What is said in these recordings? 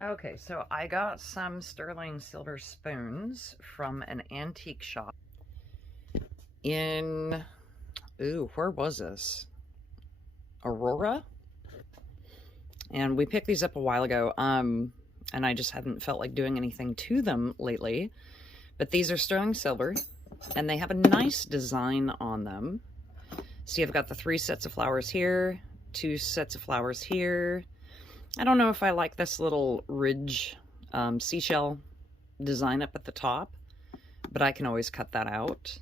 Okay, so I got some sterling silver spoons from an antique shop in, where was this? Aurora? And we picked these up a while ago, and I just hadn't felt like doing anything to them lately. But these are sterling silver, and they have a nice design on them. See, I've got the 3 sets of flowers here, 2 sets of flowers here. I don't know if I like this little ridge seashell design up at the top, but I can always cut that out.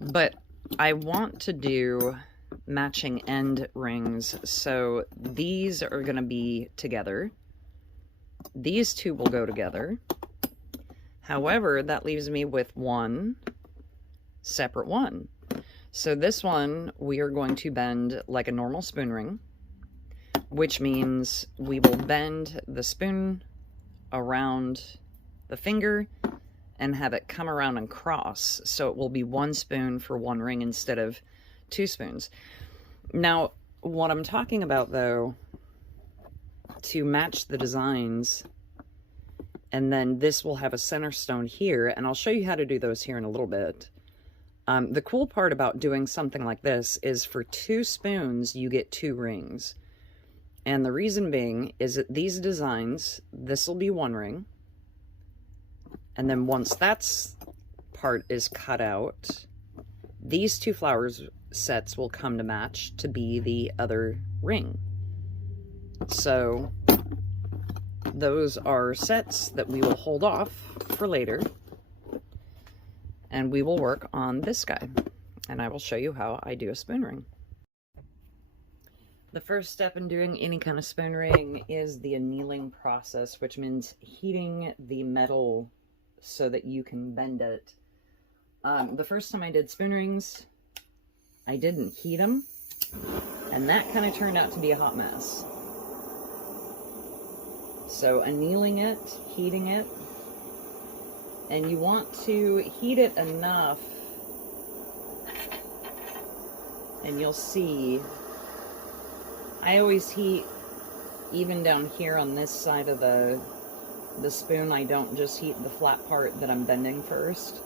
But I want to do matching end rings, so these are going to be together. These 2 will go together. However, that leaves me with one separate one. So this one we are going to bend like a normal spoon ring, which means we will bend the spoon around the finger and have it come around and cross, so it will be 1 spoon for 1 ring instead of 2 spoons. Now, what I'm talking about, though, to match the designs, and then this will have a center stone here, and I'll show you how to do those here in a little bit. The cool part about doing something like this is for 2 spoons, you get 2 rings. And the reason being is that these designs, this will be 1 ring. And then once that part is cut out, these 2 flowers sets will come to match to be the other ring. So those are sets that we will hold off for later. And we will work on this guy. And I will show you how I do a spoon ring. The first step in doing any kind of spoon ring is the annealing process, which means heating the metal so that you can bend it. The first time I did spoon rings, I didn't heat them, and that kind of turned out to be a hot mess. So annealing it, heating it, and you want to heat it enough, and you'll see I always heat even down here on this side of the spoon. I don't just heat the flat part that I'm bending first.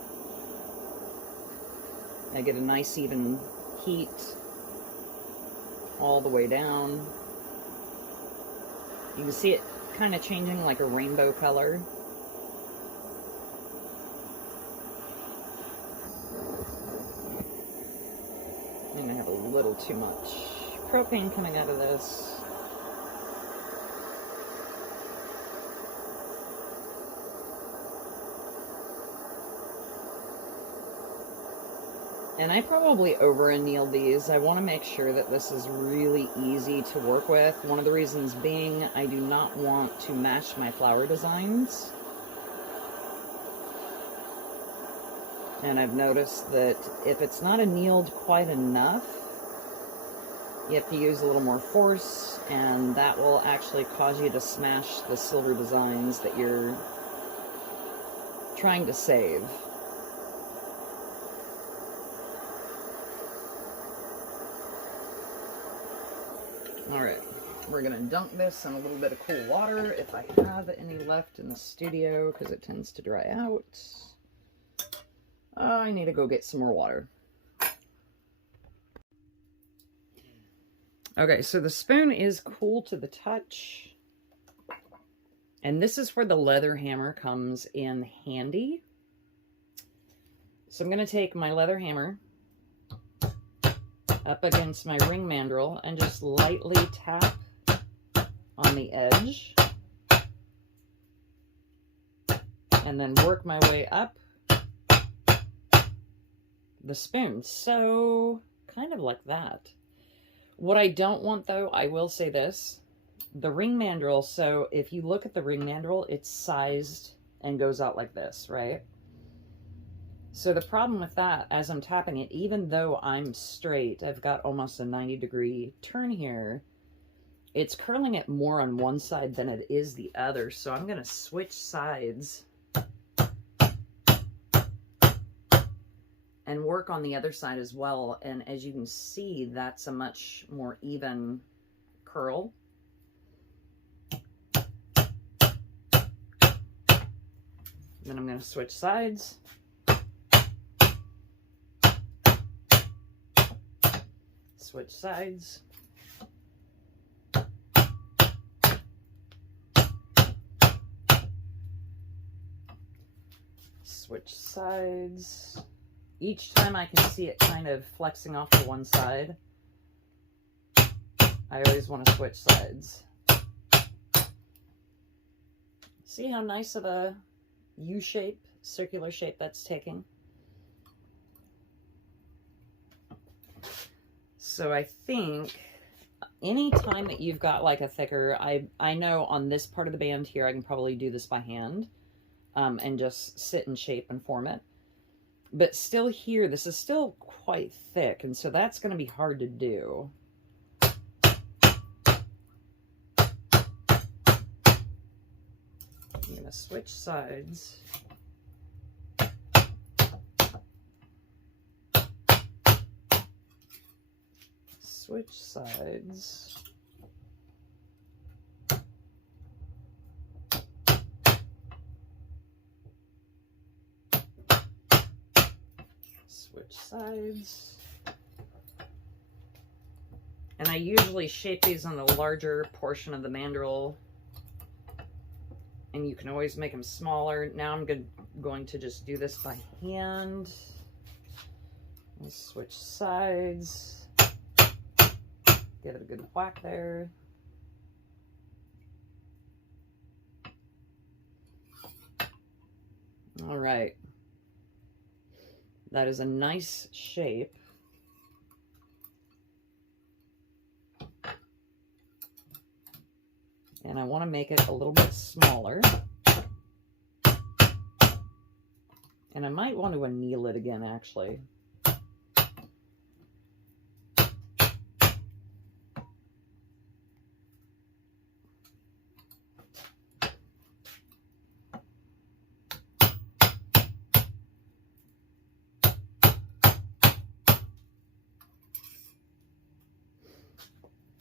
I get a nice even heat all the way down. You can see it kind of changing like a rainbow color. And I have a little too much propane coming out of this. And I probably over anneal these. I want to make sure that this is really easy to work with. One of the reasons being I do not want to mash my flower designs. And I've noticed that if it's not annealed quite enough, you have to use a little more force, and that will actually cause you to smash the silver designs that you're trying to save. Alright, we're going to dunk this in a little bit of cool water if I have any left in the studio, because it tends to dry out. I need to go get some more water. Okay, so the spoon is cool to the touch. And this is where the leather hammer comes in handy. So I'm going to take my leather hammer up against my ring mandrel and just lightly tap on the edge. And then work my way up the spoon. So, kind of like that. What I don't want, though, I will say this. The ring mandrel, so if you look at the ring mandrel, it's sized and goes out like this, right? So the problem with that, as I'm tapping it, even though I'm straight, I've got almost a 90-degree turn here, it's curling it more on one side than it is the other. So I'm going to switch sides and work on the other side as well. And as you can see, that's a much more even curl. Then I'm going to switch sides. Switch sides. Switch sides. Each time I can see it kind of flexing off to one side, I always want to switch sides. See how nice of a U-shape, circular shape that's taking? So I think any time that you've got like a thicker, I know on this part of the band here, I can probably do this by hand and just sit and shape and form it. But still here, this is still quite thick, and so that's going to be hard to do. I'm going to switch sides. Switch sides. Switch sides. And I usually shape these on the larger portion of the mandrel, and you can always make them smaller. Now I'm going to just do this by hand. And switch sides. Give it a good whack there. All right. That is a nice shape. And I want to make it a little bit smaller. And I might want to anneal it again, actually.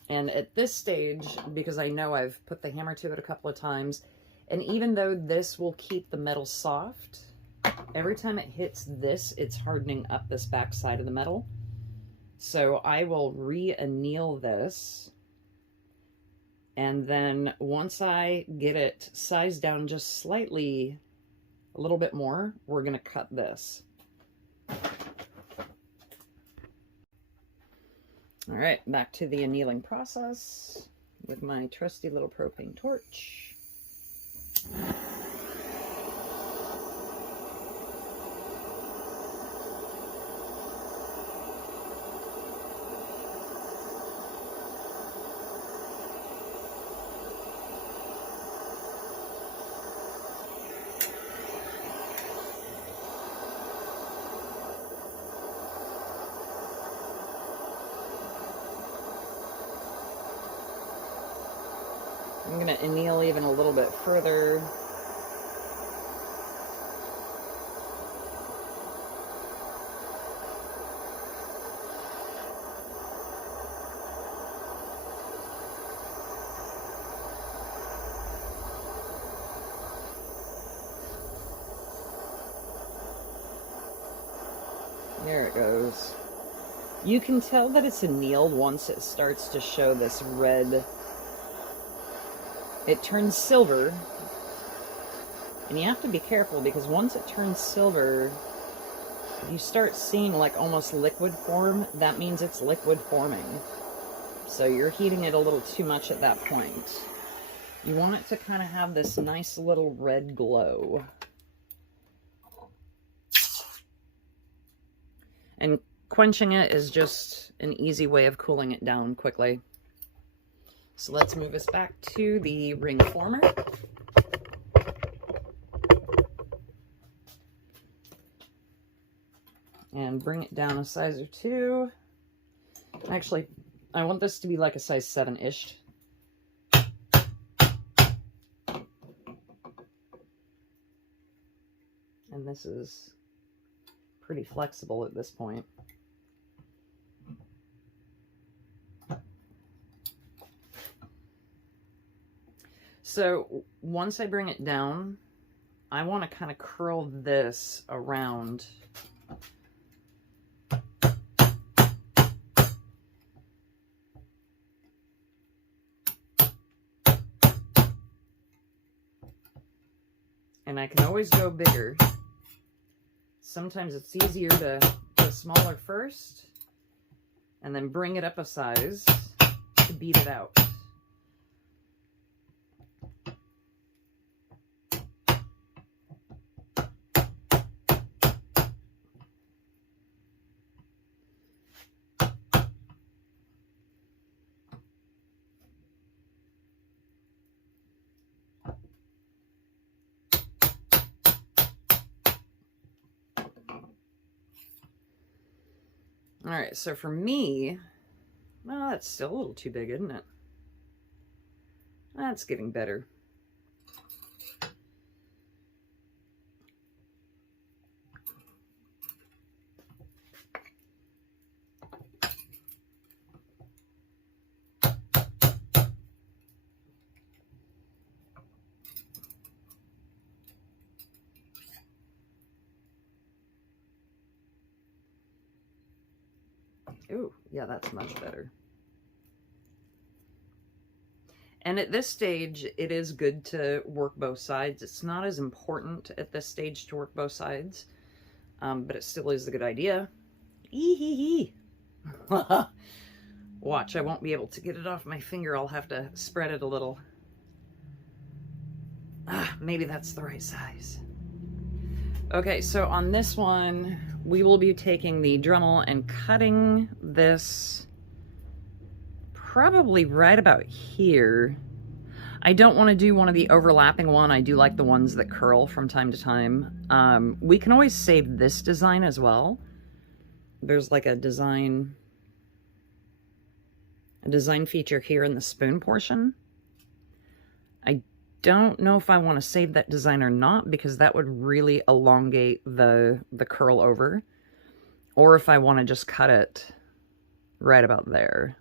And at this stage, because I know I've put the hammer to it a couple of times, and even though this will keep the metal soft, every time it hits this, it's hardening up this back side of the metal. So I will re-anneal this. And then once I get it sized down just slightly, a little bit more, we're going to cut this. All right, back to the annealing process with my trusty little propane torch. I'm going to anneal even a little bit further. There it goes. You can tell that it's annealed once it starts to show this red. It turns silver, and you have to be careful because once it turns silver, you start seeing like almost liquid form. That means it's liquid forming. So you're heating it a little too much at that point. You want it to kind of have this nice little red glow. And quenching it is just an easy way of cooling it down quickly. So let's move us back to the ring former. And bring it down a size or two. Actually, I want this to be like a size 7-ish. And this is pretty flexible at this point. So once I bring it down, I want to kind of curl this around. And I can always go bigger. Sometimes it's easier to go smaller first and then bring it up a size to beat it out. All right, so for me, well, that's still a little too big, isn't it? That's getting better. Ooh, yeah, that's much better. And at this stage, it is good to work both sides. It's not as important at this stage to work both sides, but it still is a good idea. Ee-hee-hee. Watch, I won't be able to get it off my finger. I'll have to spread it a little. Maybe that's the right size. Okay, so on this one, we will be taking the Dremel and cutting this probably right about here. I don't want to do one of the overlapping one. I do like the ones that curl from time to time. We can always save this design as well. There's like a design feature here in the spoon portion. I don't know if I want to save that design or not, because that would really elongate the curl over, or if I want to just cut it right about there.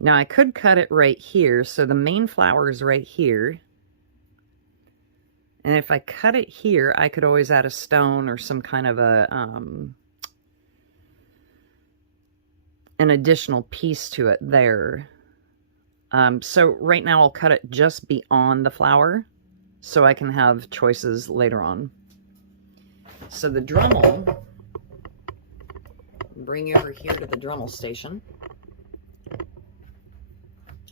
Now I could cut it right here, so the main flower is right here, and if I cut it here, I could always add a stone or some kind of a an additional piece to it there. So right now I'll cut it just beyond the flower so I can have choices later on. So the Dremel, bring you over here to the Dremel station,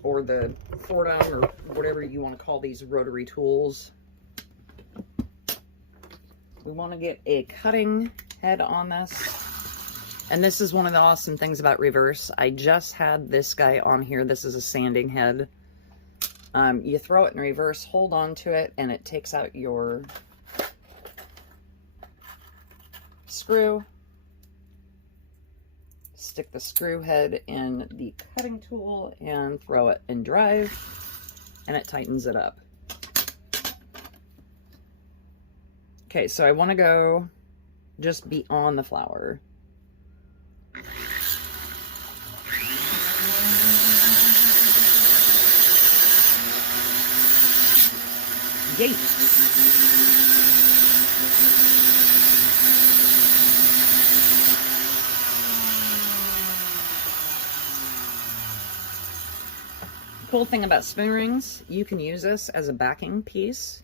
or the Fordham, or whatever you want to call these rotary tools. We want to get a cutting head on this. And this is one of the awesome things about reverse. I just had this guy on here. This is a sanding head. You throw it in reverse, hold on to it, and it takes out your screw. Stick the screw head in the cutting tool and throw it in drive, and it tightens it up. Okay, so I want to go just beyond the flower. Yay! Cool thing about spoon rings, you can use this as a backing piece.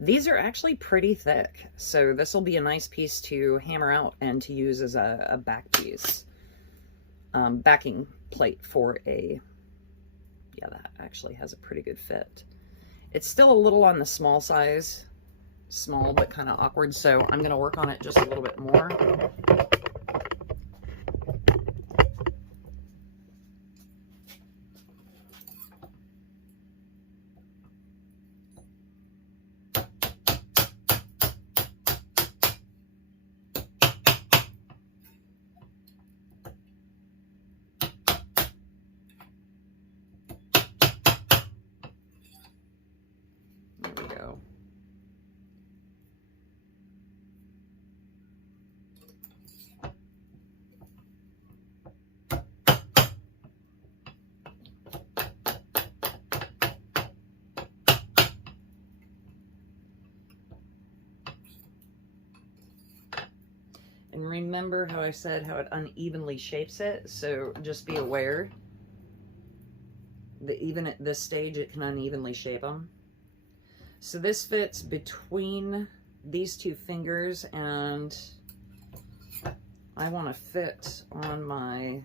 These are actually pretty thick, so this will be a nice piece to hammer out and to use as a back piece. Backing plate for a, yeah, that actually has a pretty good fit. It's still a little on the small size, small but kind of awkward, so I'm going to work on it just a little bit more. remember how I said how it unevenly shapes it, so just be aware that even at this stage it can unevenly shape them. So this fits between these two fingers, and I want to fit on my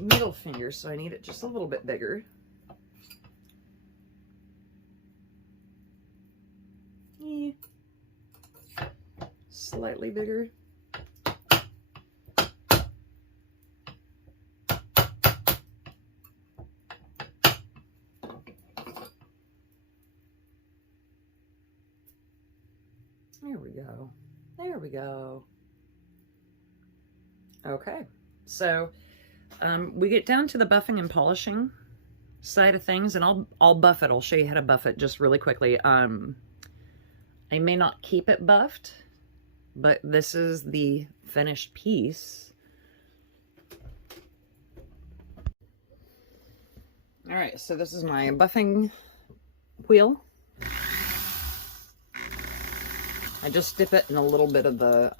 middle finger, so I need it just a little bit bigger. Slightly bigger. There we go. There we go. Okay, so we get down to the buffing and polishing side of things, and I'll buff it. I'll show you how to buff it just really quickly. I may not keep it buffed, but this is the finished piece. All right, so this is my buffing wheel. I just dip it in a little bit of the,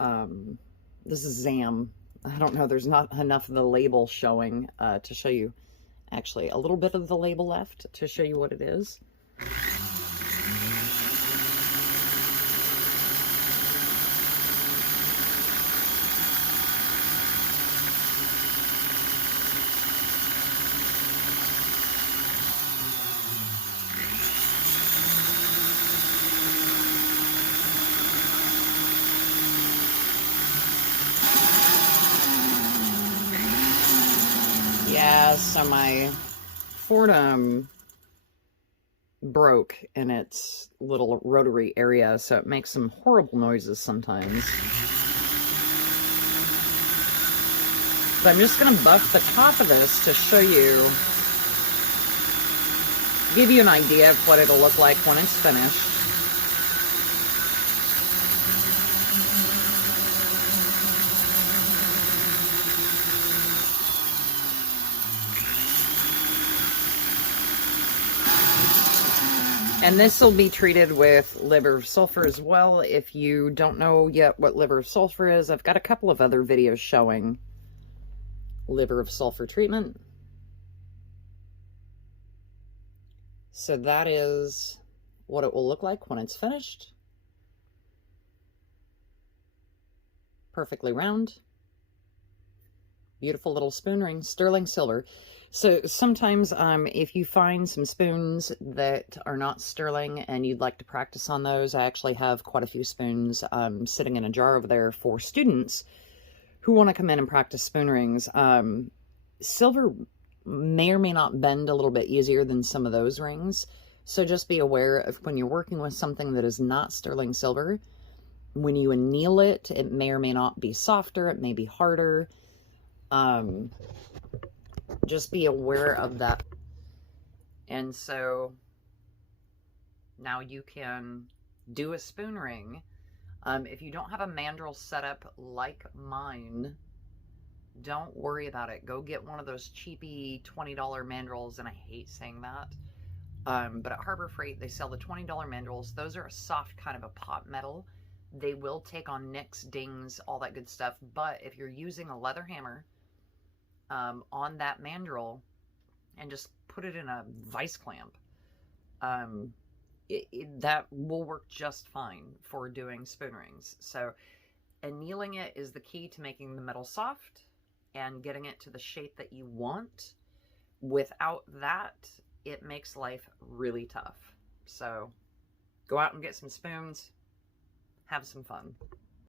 this is Zam. I don't know, there's not enough of the label showing to show you, actually, a little bit of the label left to show you what it is. Yeah, so my Fordham broke in its little rotary area, so it makes some horrible noises sometimes. But I'm just going to buff the top of this to show you, give you an idea of what it'll look like when it's finished. And this will be treated with liver of sulfur as well. If you don't know yet what liver of sulfur is, I've got a couple of other videos showing liver of sulfur treatment. So that is what it will look like when it's finished. Perfectly round. Beautiful little spoon ring, sterling silver. So sometimes if you find some spoons that are not sterling and you'd like to practice on those, I actually have quite a few spoons sitting in a jar over there for students who want to come in and practice spoon rings. Silver may or may not bend a little bit easier than some of those rings. So just be aware of when you're working with something that is not sterling silver, when you anneal it, it may or may not be softer, it may be harder. Just be aware of that. And so now you can do a spoon ring. If you don't have a mandrel set up like mine, don't worry about it. Go get one of those cheapy $20 mandrels, and I hate saying that. But at Harbor Freight, they sell the $20 mandrels. Those are a soft kind of a pot metal. They will take on nicks, dings, all that good stuff. But if you're using a leather hammer on that mandrel and just put it in a vice clamp, that will work just fine for doing spoon rings. So annealing it is the key to making the metal soft and getting it to the shape that you want. Without that, it makes life really tough. So go out and get some spoons, have some fun.